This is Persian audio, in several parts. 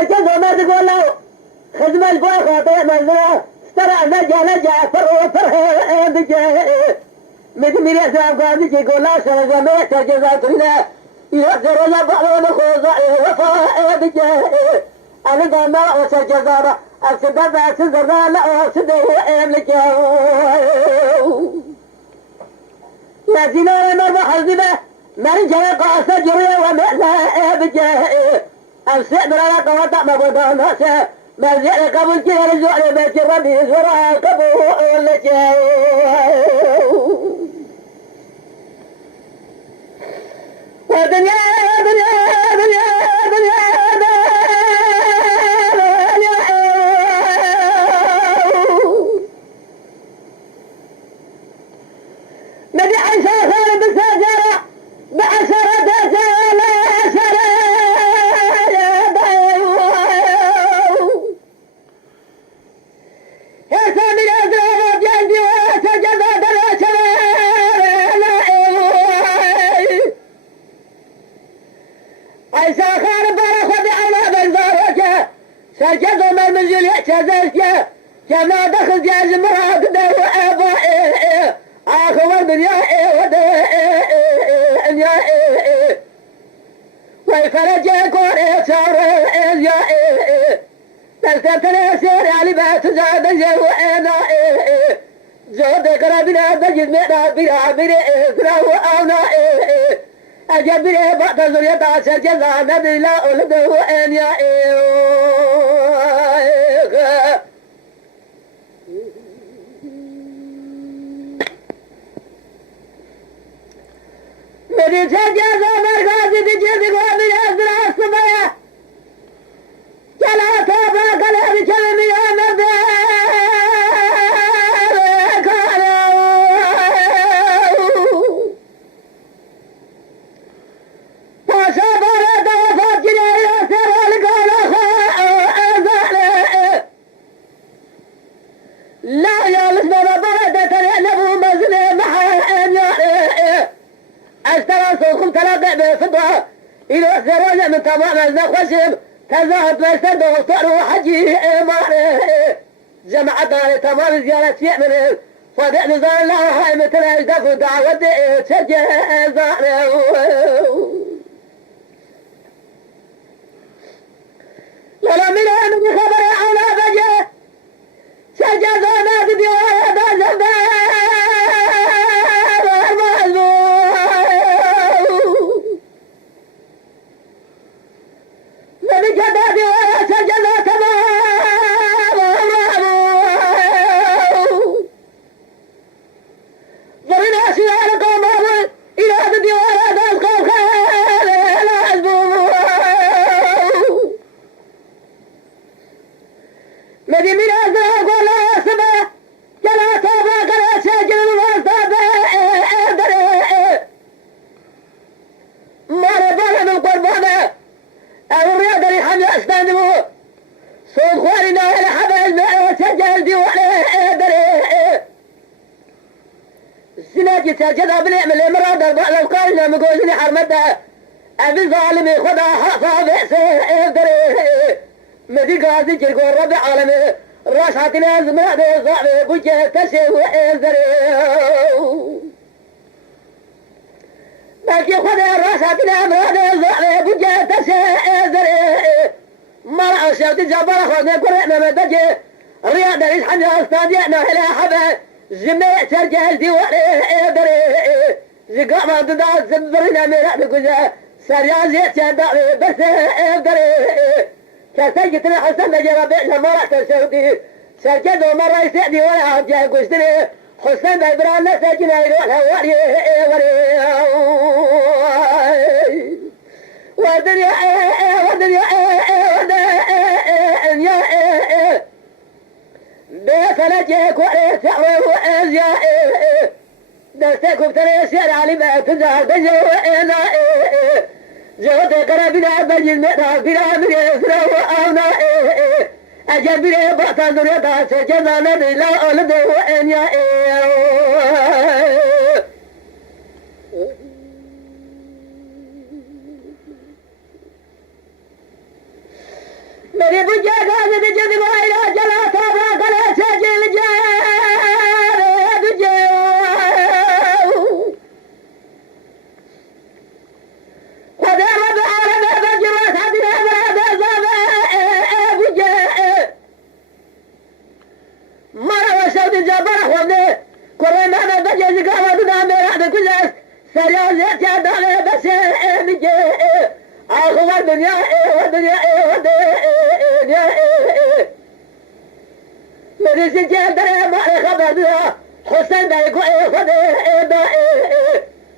سجد ما تقول له خدمة الفوق مزرعة ترى نجا فرح بجاه مدمر يسام قاضي يقول لا شر جميع جزاتنا يقدر الله بعض مخوض وفاء بجاه أنا قام وسجدنا أسدد أسدنا لا أسد وأملك يا زنا ما حزبه مرجع قاس جري ومألا بجاه السدر لا قوة ما بدنا مرجع قبل كير الزعل بيت ربي زرع قبول لك ودنيا دنيا دنيا دنيا مدي عيسى خالد السجارة بعشرة سجد من منزل يعتزلك كما دخل جاز مراد دو أبائي آخر من يا يا ويفرج كور صار يا تلتقى سير علي بات زاد جو أنا زود قرابنا بجد منا بنا بنا إسراء وأنا أجبري بعد زريتا سجد نبي لا أولده أن يا मेरी सजा मरगाजी दिखे गोमी अजरास में चला था बागल चल मिया नबे पासा बारे दो फजरे सरल गाला لا يا لسنا بلد ترى نبو مزني محل أشترى سوقهم تلاقى بفضة إلى الزراجة من تمام الزخشم تزاهد بيستد وطعر وحجي إماري جمعتنا لتمام زيارة يأمن فدع نظام الله هاي مثل أجدف دعوة تشجع زاري ولا من أمن خبر على بجي سجدنا بديوان زمان جدادي ولا سجل تمام ضرنا سيارة قمر إلى بدي ولا داسكم خير لا أزبو مدي من أزرق ولا سبا جلا توبا قلا سجل الوسط ما ربنا من قربانه الرياض اللي حمل أستاندمو صوت خوارنا إلى حبل سجل دي وعليه دري السناجي سجدها بنعمل المراد لو قالنا مقوزني حرمتها أبي ظالمي خدا حفا بئسه دري مدي قاضي جرقو الربع عالمي راشحتنا زمراد صعبي بجه تسيو دري لكن خذ راساتنا مراد صعبي بجه تسيو دري مرعى شوت الجبار خذنا قرئنا مدجي رياض الإسحان أستاذنا إلى حبا زمي ترجل ديواني دري زقاما ضد زبرنا مراد قزا سريان زيت يدعي بس دري كسجتنا حسن جربنا مرات السعودي سجدوا مرة يسعدي ولا عم جاي قشتري حسن إبراهيم سجنا يروح وري ودنيا ودنيا ودنيا بيتنا جيك وري سعوي وأزيا دستكم ترى سير علي ما تزهر بجوئنا زود قرابنا بجل منا بنا من يسرا وأنا أجبري بطل دريتا سجنا نبي لا أولد وإن يا मेरी बुझे गाज जिद मोइरा जला थाबरा गले सजिल जे बुझे खुदा रब आलम बजवा सादिया बरादे जावे बुझे मरा वशद जबर खुदे कोरोना में बजे जिगावा दुना मेरा दे कुछ सरिया जे दावे बस बुझे आखिर दुनिया दुनिया मेरी सिंचे दरे मारे खबर दिया حسين دايكو خذ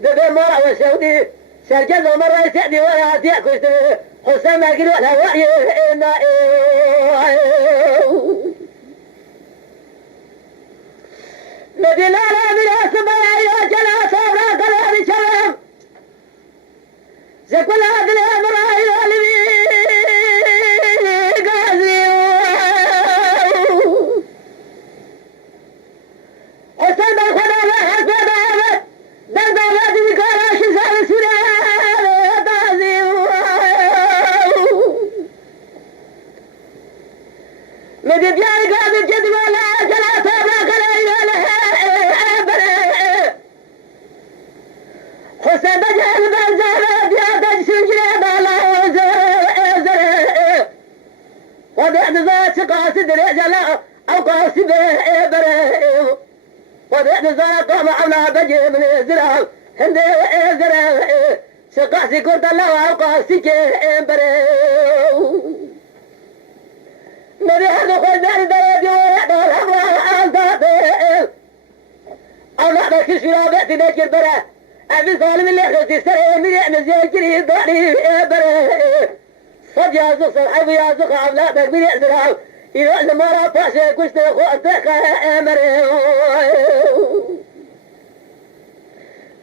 دبي مرة وسعودي سجل مرة يسعدي ولا تأكل حسين ما قلوا لا وعي مدينة لا بلا سبايا يا جلا صبرا قلا بشرم زكولا قلا مرة يا لبي قازي حسين بالخدا لا حسين بابت درد أولادي بكارا شزار سوريا قازي مدي بيار قازي جد ولا جلا صبرا قلا حسين بجهل بنزل بيادج سجل بالا وزر وبعد ذات قاصد رجلا او قاصد بره وبعد ذات قام عنا بجي من زرع هند زرع سقاسي كرت الله او قاصد بره نبي هذا خذ البلد ويحضر الابواب او لا بكش في رابعتي نجر بره أبي ظالم اللي خذ سرعي من يعمل زي الجري ضعني بره صد يا زخ صحيح يا زخ عملاتك من يعزلها إذا المرأة فاشة كشت أخواتك أمره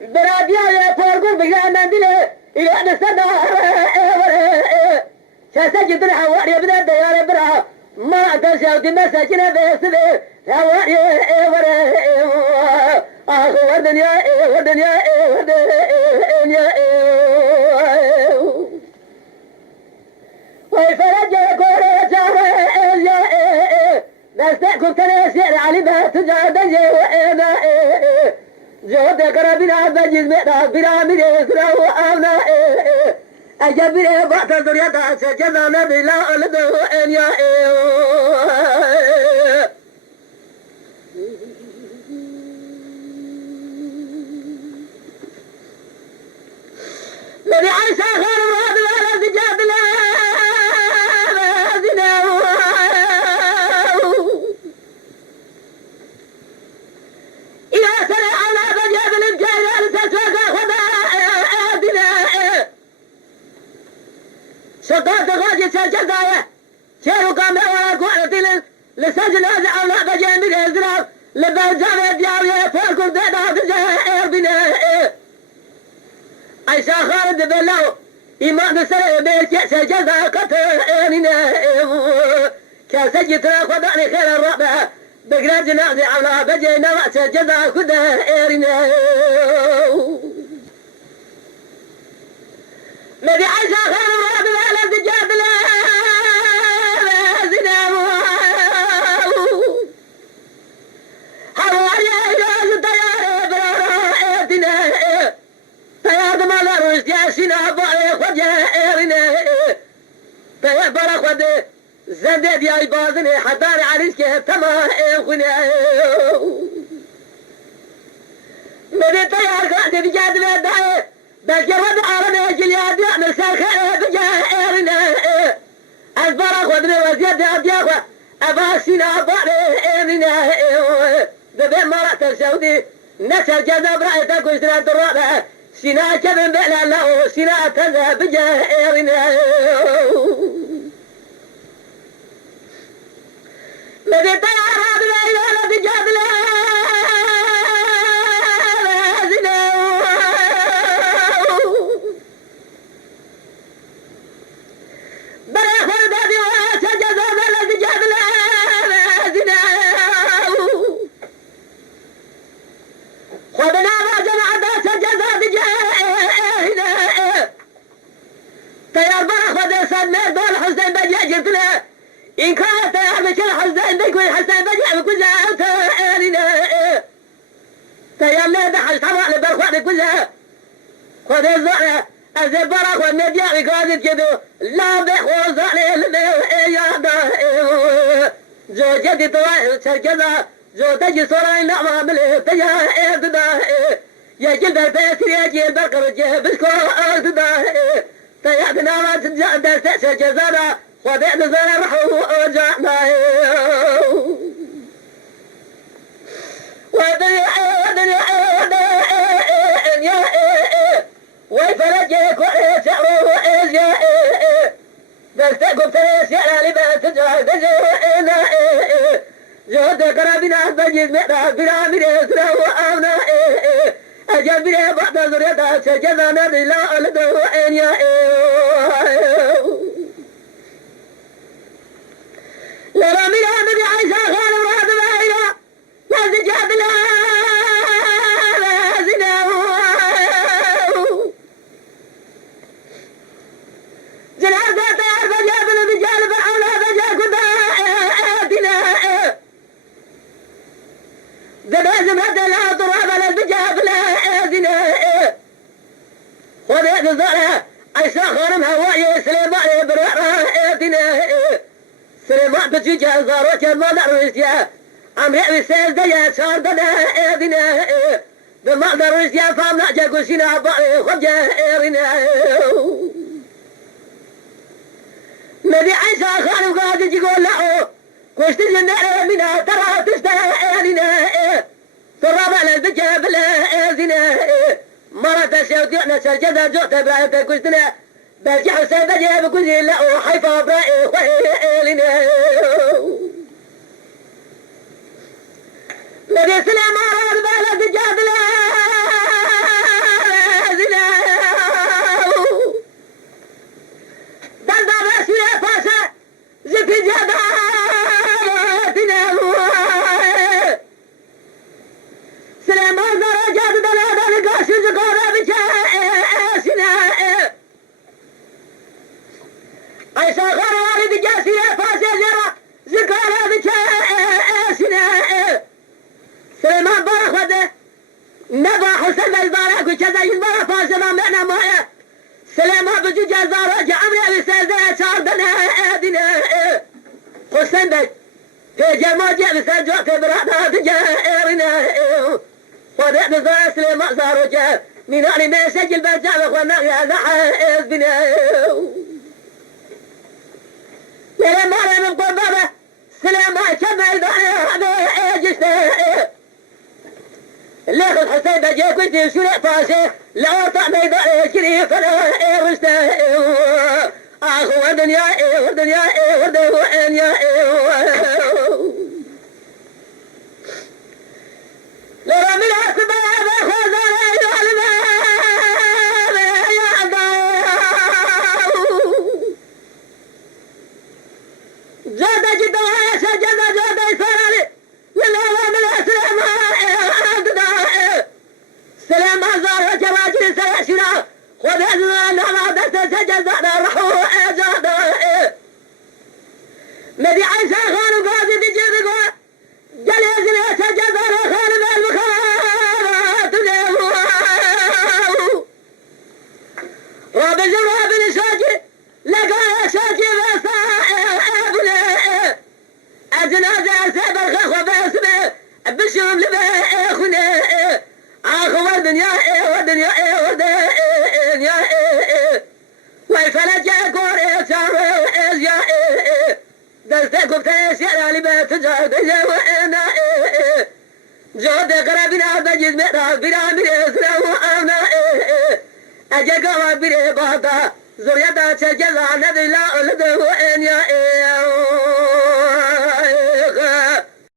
براديا يا فارقون بقى مندلة إذا نستدى شاسجد الحواري بدأ الديار برا ما تشاوت مساكين بيسده حواري آخو الدنيا والدنيا والدنيا ويفرج كورة جاوة نستيقظ تنسير علي ما تجعد جوانا جهد قرابنا بجز مئنا بنا من يسرا وآمنا أجبنا بعد الدنيا سجدنا بلا ألدو أن يا الذي عيسى خير مراد ولا سجاد لا زنا إذا سرع على بجاد الإمكان لتسوق خدا آدنا شقات غاجة سجدايا شيرو قام ولا قوة لسجل هذا أولا بجاد من إزراف لبنزام الديار فوقكم دينا تجاه بنا عيسى خالد بالله إيمان سرع بيك سجدها قطرنا كسجدنا خدعني خير الرابع بقرا جنازي عولا بجينا سجدها خدائرنا مدي عيسى خير الرابع على سجاد لا زنا حوالي إلى الطيار براراتنا تياد مالا رشدياشنا باي خجائرنا تياد برا خد زندد يا بازني حضار عريسك تما اخنا مدي تيار قاعد بجاد بداي بجرد عربي جلياد يعمل سرخة بجائرنا أزبرا خدنا وزياد أبياخوا أباسينا بارئنا دبي مرات السعودي نسى جذب رأيتك وشترى الدرابة سنا كبن بألا له سنا تذهب بجائرنا مدي طيار هذا إلى بجاد لا زنا برا خلدادي وسجد هذا بجاد لا زنا خذنا ما جمع سجد بجائنا طيار برا خذ سنة دول حسين بجاجر له إن كانت تعبك الحزن بكل حسن بجع بكل زعلتاننا تيامنا دحل طبع لبرخوة كلها خذ الزعلة الزبرة والنبيع قادت كدو لا بحوة زعلة يا دا زوجتي طوائل سركزة زوجتي صورين نعمة ملي تيا دا يا جلد البيت يا جيل برقر بسكو دا تيعدنا ما تنجع دا سركزة وبعد ذلك رحوا وجعنا ويفرجك ويسعروا ويزيا بلتقوا فيسعر لبات جهدنا جهد قرابنا بجيز مئنا بنا من يسرا وآمنا أجل بنا بعد ذريتا سجدنا بلا ألدو أنيا لما من عمد عيسى خان مراد باينا لازم جاب جنازة طيار فجاب الرجال فرعون فجاء كداتنا زبازم هذا لا تراب الرجال لازنا وذيك الزرع عيسى خان هواي سليمان براتنا سليمان بتجي زاروك ما نعرفها عمري بسيز ديا صار دنا دنا بما نعرف يا فام نعجا كوسينا باي خجا رنا نبي عيسى خان وقاعد يقول له كوشت الجنة منا ترى تستاهلنا ترى على البجا بلا زنا مرة شوتنا سجدة جوت برايت كوشتنا بجي حسين بجي بكل لا حيفا براي خويلنا نبي سليمان بلد جبل زنا دلدا بسوية فاشا زكي جداتنا سليمان درجات بلد لقاش زقورة بجاسنا عيسى غرار بجاسية فاشا جرى زقورة بجاسنا سليمان بارك وده نبا حسن البارك وكذا ينبارك فاسما معنا مويا سليمان بجو جزارة جعمري بسيزة شاردنا آدنا حسن بي في جماجة بسيزة كبرانا تجارنا وده بزار سليمان زارو من أولي ما يسجل بجاب وانا يا زحاز بنا سليمان من قربابه سليمان كما يدعي هذا جسنا لكن حسين بجي كنت سورة فاسي لا طعم يضعي شريف انا رسته اخو الدنيا والدنيا والدنيا لما من حسب هذا خزر يعلم يا جاد جدا سجد جاد يسرى لله من اسلام سلام هزار وجواجر سيشنا خذنا لما دست سجزنا رحو اجادا مدي عيسى خان وقاضي بجيبك جليزنا سجزنا خان بالمخارات رب الجواب الشاكي لقى شاكي بصائبنا الجنازة سيب الخخوة باسمه بشم لباخنا آخو الدنيا والدنيا والدنيا ويفلت يكون إسامه إزيا دستكم تيسير لبيت جهد وإنا جهد قرابنا بجد مئنا بنا من إسلام وآمنا أجاك وابن باطا زريتا تجزع نبي لا أولد وإنيا